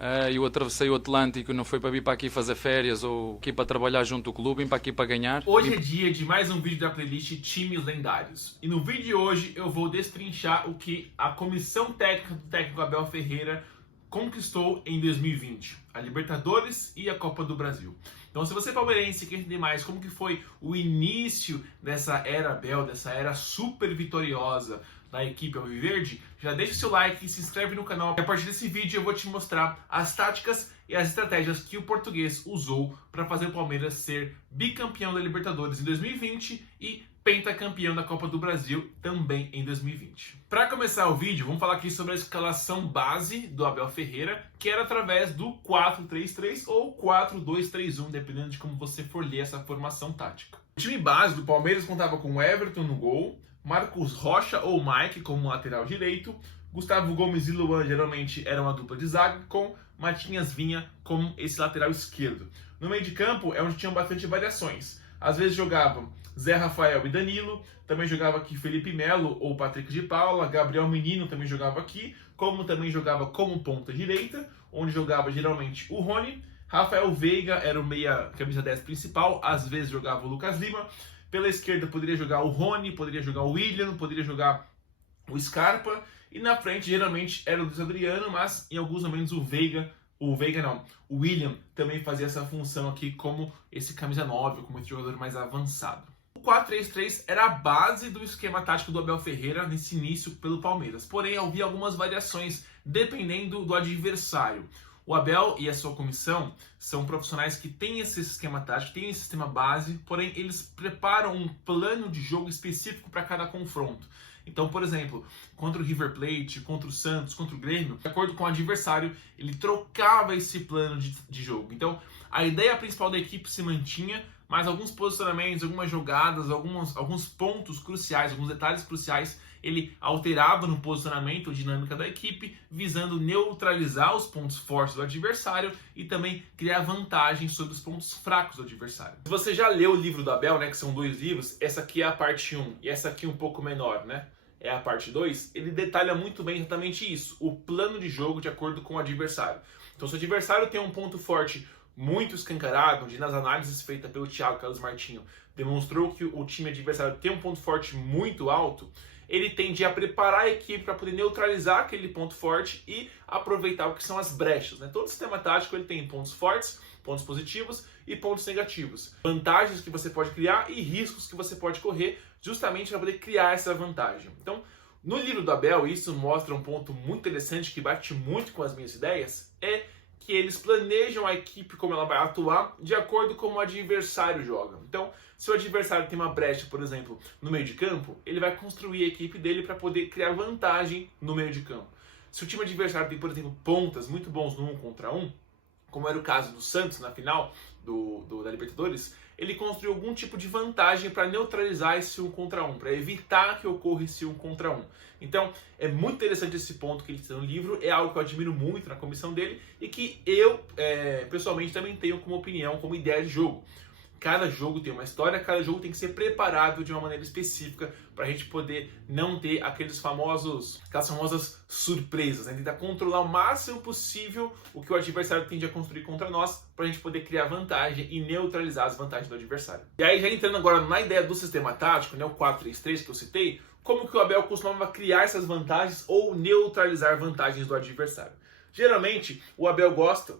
Eu atravessei o Atlântico, não foi para vir para aqui fazer férias ou aqui para trabalhar junto do clube, vim para aqui para ganhar. Hoje é dia de mais um vídeo da playlist Times Lendários. E no vídeo de hoje eu vou destrinchar o que a comissão técnica do técnico Abel Ferreira conquistou em 2020, a Libertadores e a Copa do Brasil. Então, se você é palmeirense e quer entender mais como que foi o início dessa era Abel, dessa era super vitoriosa da equipe alviverde, já deixa o seu like e se inscreve no canal. E a partir desse vídeo eu vou te mostrar as táticas e as estratégias que o português usou para fazer o Palmeiras ser bicampeão da Libertadores em 2020 e pentacampeão da Copa do Brasil também em 2020. Para começar o vídeo, vamos falar aqui sobre a escalação base do Abel Ferreira, que era através do 4-3-3 ou 4-2-3-1, dependendo de como você for ler essa formação tática. O time base do Palmeiras contava com Everton no gol, Marcos Rocha ou Mike como lateral direito, Gustavo Gomes e Luan geralmente eram uma dupla de zaga, com Matinhas Vinha como esse lateral esquerdo. No meio de campo é onde tinham bastante variações. Às vezes jogavam Zé Rafael e Danilo, também jogava aqui Felipe Melo ou Patrick de Paula, Gabriel Menino também jogava aqui, como também jogava como ponta direita, onde jogava geralmente o Rony. Rafael Veiga era o meia camisa 10 principal, às vezes jogava o Lucas Lima. Pela esquerda poderia jogar o Rony, poderia jogar o William, poderia jogar o Scarpa. E na frente geralmente era o Luiz Adriano, mas em alguns momentos o William também fazia essa função aqui como esse camisa 9, como esse jogador mais avançado. O 4-3-3 era a base do esquema tático do Abel Ferreira nesse início pelo Palmeiras. Porém, havia algumas variações dependendo do adversário. O Abel e a sua comissão são profissionais que têm esse esquema tático, têm esse sistema base, porém eles preparam um plano de jogo específico para cada confronto. Então, por exemplo, contra o River Plate, contra o Santos, contra o Grêmio, de acordo com o adversário, ele trocava esse plano de jogo. Então, a ideia principal da equipe se mantinha, mas alguns posicionamentos, algumas jogadas, alguns pontos cruciais, alguns detalhes cruciais, ele alterava no posicionamento, dinâmica da equipe, visando neutralizar os pontos fortes do adversário e também criar vantagem sobre os pontos fracos do adversário. Se você já leu o livro do Abel, né, que são 2 livros, essa aqui é a parte 1 e essa aqui um pouco menor, né? É a parte 2, ele detalha muito bem exatamente isso, o plano de jogo de acordo com o adversário. Então, se o adversário tem um ponto forte muito escancarado, onde nas análises feitas pelo Thiago Carlos Martinho demonstrou que o time adversário tem um ponto forte muito alto, ele tende a preparar a equipe para poder neutralizar aquele ponto forte e aproveitar o que são as brechas, né? Todo sistema tático ele tem pontos fortes, pontos positivos e pontos negativos. Vantagens que você pode criar e riscos que você pode correr justamente para poder criar essa vantagem. Então, no livro do Abel, isso mostra um ponto muito interessante que bate muito com as minhas ideias, é que eles planejam a equipe como ela vai atuar de acordo com o adversário joga. Então, se o adversário tem uma brecha, por exemplo, no meio de campo, ele vai construir a equipe dele para poder criar vantagem no meio de campo. Se o time adversário tem, por exemplo, pontas muito bons no 1 contra 1, como era o caso do Santos na final da Libertadores, ele construiu algum tipo de vantagem para neutralizar esse 1 contra 1, para evitar que ocorra esse 1 contra 1. Então, é muito interessante esse ponto que ele tem no livro, é algo que eu admiro muito na comissão dele e que eu, pessoalmente, também tenho como opinião, como ideia de jogo. Cada jogo tem uma história, cada jogo tem que ser preparado de uma maneira específica para a gente poder não ter aquelas famosas surpresas, né? Tentar controlar o máximo possível o que o adversário tende a construir contra nós para a gente poder criar vantagem e neutralizar as vantagens do adversário. E aí, já entrando agora na ideia do sistema tático, né, o 4-3-3 que eu citei, como que o Abel costumava criar essas vantagens ou neutralizar vantagens do adversário? Geralmente, o Abel gosta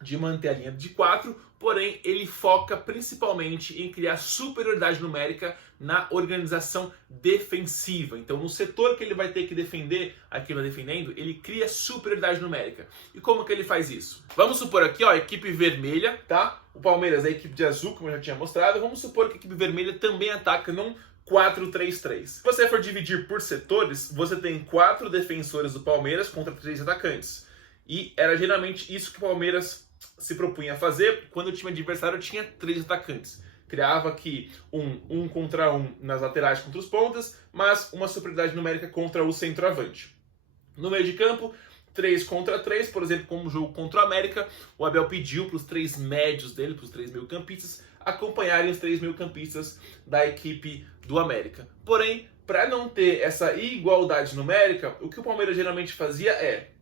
de manter a linha de 4, porém ele foca principalmente em criar superioridade numérica na organização defensiva. Então, no setor que ele vai ter que defender, aqui vai defendendo, ele cria superioridade numérica. E como que ele faz isso? Vamos supor aqui, ó, a equipe vermelha, tá? O Palmeiras é a equipe de azul, como eu já tinha mostrado. Vamos supor que a equipe vermelha também ataca num 4-3-3. Se você for dividir por setores, você tem 4 defensores do Palmeiras contra 3 atacantes. E era geralmente isso que o Palmeiras se propunha a fazer quando o time adversário tinha 3 atacantes. Criava aqui um contra 1 nas laterais contra os pontas, mas uma superioridade numérica contra o centroavante. No meio de campo, 3 contra 3, por exemplo, como o jogo contra o América, o Abel pediu para os 3 médios dele, para os 3 meio-campistas, acompanharem os 3 meio-campistas da equipe do América. Porém, para não ter essa igualdade numérica, o que o Palmeiras geralmente fazia é,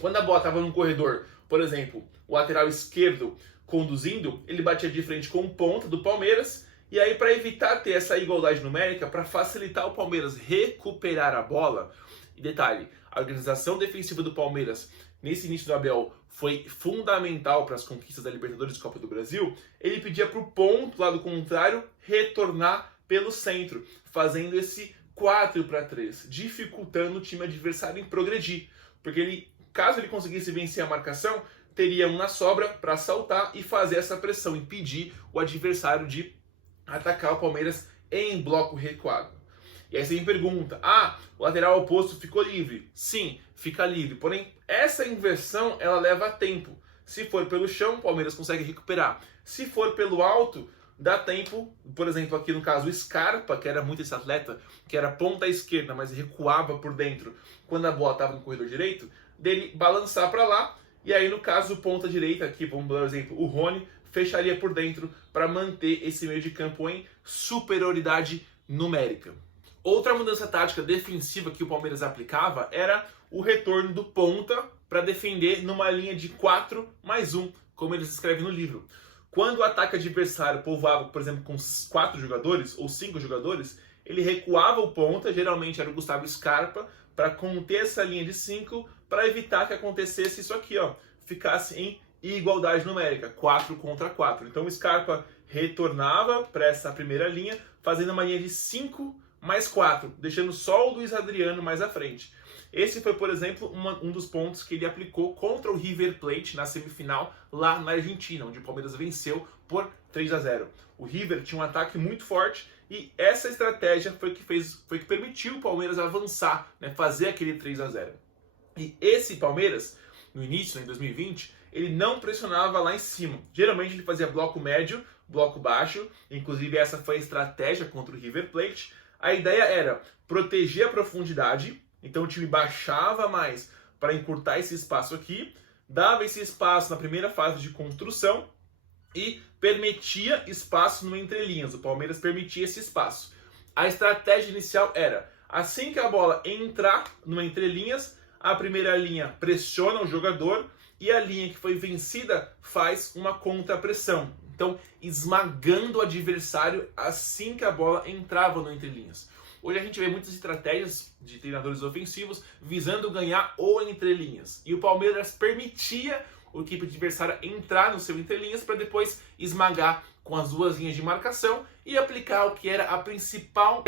quando a bola estava num corredor por exemplo, o lateral esquerdo conduzindo, ele batia de frente com o ponta do Palmeiras, e aí para evitar ter essa igualdade numérica, para facilitar o Palmeiras recuperar a bola, e detalhe, a organização defensiva do Palmeiras nesse início do Abel foi fundamental para as conquistas da Libertadores e Copa do Brasil, ele pedia para o ponto, lado contrário, retornar pelo centro, fazendo esse 4-3, dificultando o time adversário em progredir, porque ele, caso ele conseguisse vencer a marcação, teria um na sobra para saltar e fazer essa pressão, impedir o adversário de atacar o Palmeiras em bloco recuado. E aí você me pergunta, o lateral oposto ficou livre? Sim, fica livre, porém essa inversão ela leva tempo. Se for pelo chão, o Palmeiras consegue recuperar. Se for pelo alto, dá tempo, por exemplo, aqui no caso o Scarpa, que era muito esse atleta, que era ponta esquerda, mas recuava por dentro quando a bola estava no corredor direito, dele balançar para lá, e aí no caso o ponta direita, aqui vamos dar um exemplo, o Rony, fecharia por dentro para manter esse meio de campo em superioridade numérica. Outra mudança tática defensiva que o Palmeiras aplicava era o retorno do ponta para defender numa linha de 4+1, como eles escrevem no livro. Quando o ataque adversário povoava, por exemplo, com 4 jogadores ou 5 jogadores, ele recuava o ponta, geralmente era o Gustavo Scarpa, para conter essa linha de 5, para evitar que acontecesse isso aqui, ficasse em igualdade numérica, 4-4. Então o Scarpa retornava para essa primeira linha, fazendo uma linha de 5+4, deixando só o Luiz Adriano mais à frente. Esse foi, por exemplo, um dos pontos que ele aplicou contra o River Plate na semifinal lá na Argentina, onde o Palmeiras venceu por 3-0. O River tinha um ataque muito forte e essa estratégia foi que permitiu o Palmeiras avançar, fazer aquele 3-0. E esse Palmeiras, no início, em 2020, ele não pressionava lá em cima. Geralmente ele fazia bloco médio, bloco baixo, inclusive essa foi a estratégia contra o River Plate. A ideia era proteger a profundidade, então o time baixava mais para encurtar esse espaço aqui, dava esse espaço na primeira fase de construção e permitia espaço no entrelinhas. O Palmeiras permitia esse espaço. A estratégia inicial era, assim que a bola entrar no entrelinhas, a primeira linha pressiona o jogador e a linha que foi vencida faz uma contrapressão. Então, esmagando o adversário assim que a bola entrava no entrelinhas. Hoje a gente vê muitas estratégias de treinadores ofensivos visando ganhar o entrelinhas. E o Palmeiras permitia a equipe adversária entrar no seu entrelinhas para depois esmagar com as duas linhas de marcação e aplicar o que era a principal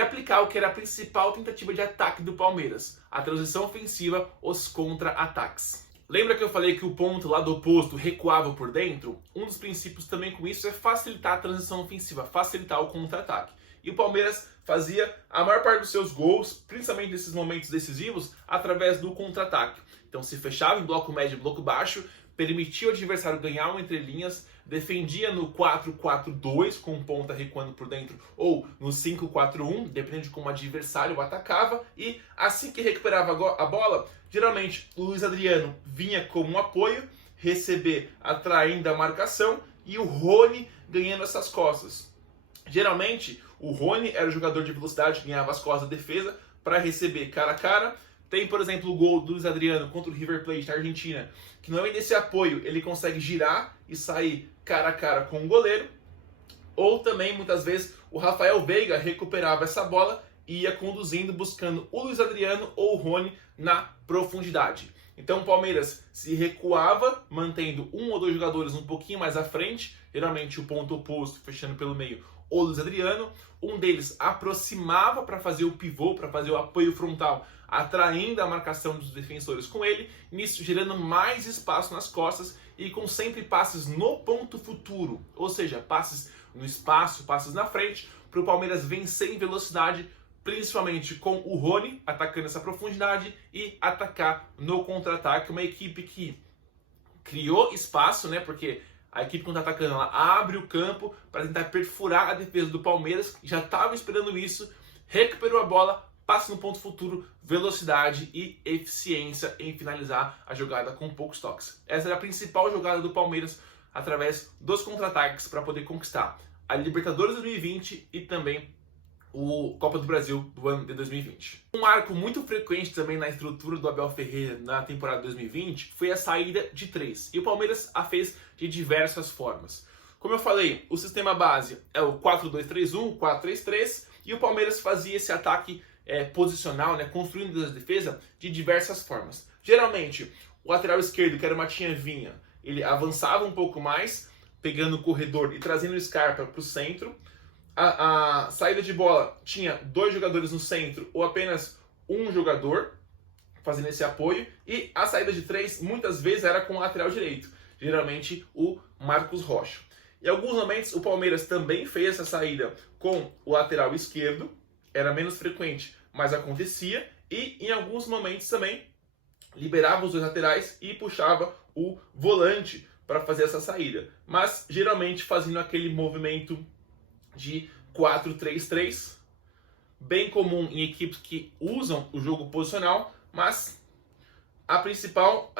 tentativa de ataque do Palmeiras, a transição ofensiva, os contra-ataques. Lembra que eu falei que o ponto lá do oposto recuava por dentro? Um dos princípios também com isso é facilitar a transição ofensiva, facilitar o contra-ataque. E o Palmeiras fazia a maior parte dos seus gols, principalmente nesses momentos decisivos, através do contra-ataque. Então se fechava em bloco médio e bloco baixo, permitia o adversário ganhar um entrelinhas, defendia no 4-4-2, com ponta recuando por dentro, ou no 5-4-1, dependendo de como o adversário atacava, e assim que recuperava a bola, geralmente o Luiz Adriano vinha como um apoio, receber atraindo a marcação, e o Rony ganhando essas costas. Geralmente, o Rony era o jogador de velocidade que ganhava as costas da defesa para receber cara a cara. Tem, por exemplo, o gol do Luiz Adriano contra o River Plate da Argentina, que não é desse apoio, ele consegue girar e sair cara a cara com o goleiro. Ou também, muitas vezes, o Rafael Veiga recuperava essa bola e ia conduzindo, buscando o Luiz Adriano ou o Rony na profundidade. Então o Palmeiras se recuava, mantendo um ou dois jogadores um pouquinho mais à frente, geralmente o ponto oposto, fechando pelo meio, o Luiz Adriano. Um deles aproximava para fazer o pivô, para fazer o apoio frontal, atraindo a marcação dos defensores com ele, nisso gerando mais espaço nas costas e com sempre passes no ponto futuro, ou seja, passes no espaço, passes na frente, para o Palmeiras vencer em velocidade, principalmente com o Rony atacando essa profundidade e atacar no contra-ataque. Uma equipe que criou espaço, porque a equipe contra-atacando ela abre o campo para tentar perfurar a defesa do Palmeiras, que já estava esperando isso, recuperou a bola, passa no ponto futuro, velocidade e eficiência em finalizar a jogada com poucos toques. Essa era a principal jogada do Palmeiras através dos contra-ataques para poder conquistar a Libertadores 2020 e também o Copa do Brasil do ano de 2020. Um marco muito frequente também na estrutura do Abel Ferreira na temporada 2020 foi a saída de 3. E o Palmeiras a fez de diversas formas. Como eu falei, o sistema base é o 4-2-3-1, 4-3-3, e o Palmeiras fazia esse ataque posicional, construindo a defesa de diversas formas. Geralmente, o lateral esquerdo, que era o Matinha Vinha, ele avançava um pouco mais, pegando o corredor e trazendo o Scarpa para o centro. A saída de bola tinha 2 jogadores no centro ou apenas um jogador fazendo esse apoio. E a saída de 3 muitas vezes era com o lateral direito, geralmente o Marcos Rocha. Em alguns momentos o Palmeiras também fez essa saída com o lateral esquerdo, era menos frequente, mas acontecia. E em alguns momentos também liberava os 2 laterais e puxava o volante para fazer essa saída. Mas geralmente fazendo aquele movimento de 4-3-3, bem comum em equipes que usam o jogo posicional, mas a principal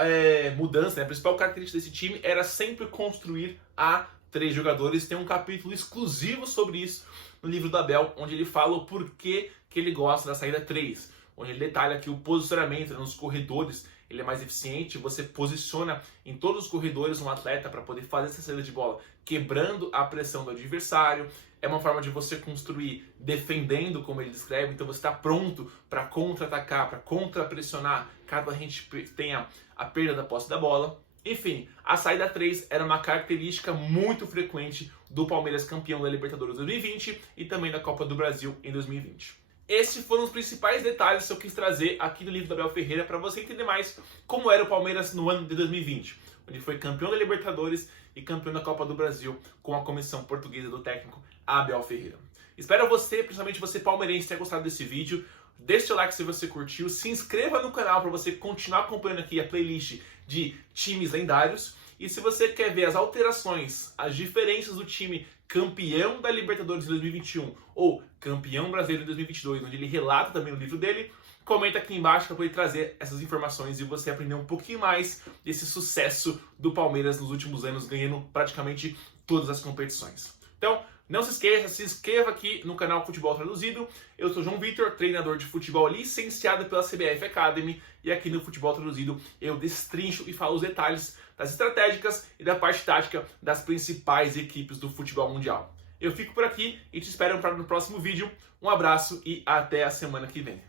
mudança, a principal característica desse time era sempre construir a 3 jogadores. Tem um capítulo exclusivo sobre isso no livro do Abel, onde ele fala o porquê que ele gosta da saída 3, onde ele detalha que o posicionamento nos corredores ele é mais eficiente, você posiciona em todos os corredores um atleta para poder fazer essa saída de bola, quebrando a pressão do adversário. É uma forma de você construir defendendo, como ele descreve, então você está pronto para contra-atacar, para contra-pressionar, caso a gente tenha a perda da posse da bola. Enfim, a saída 3 era uma característica muito frequente do Palmeiras campeão da Libertadores 2020 e também da Copa do Brasil em 2020. Esses foram os principais detalhes que eu quis trazer aqui no livro do Abel Ferreira para você entender mais como era o Palmeiras no ano de 2020, onde foi campeão da Libertadores e campeão da Copa do Brasil com a comissão portuguesa do técnico Abel Ferreira. Espero você, principalmente você palmeirense, ter gostado desse vídeo. Deixe seu like se você curtiu, se inscreva no canal para você continuar acompanhando aqui a playlist de times lendários. E se você quer ver as alterações, as diferenças do time campeão da Libertadores de 2021 ou campeão brasileiro de 2022, onde ele relata também no livro dele, comenta aqui embaixo para poder trazer essas informações e você aprender um pouquinho mais desse sucesso do Palmeiras nos últimos anos, ganhando praticamente todas as competições. Então, não se esqueça, se inscreva aqui no canal Futebol Traduzido. Eu sou João Vitor, treinador de futebol licenciado pela CBF Academy, e aqui no Futebol Traduzido eu destrincho e falo os detalhes das estratégicas e da parte tática das principais equipes do futebol mundial. Eu fico por aqui e te espero no próximo vídeo. Um abraço e até a semana que vem.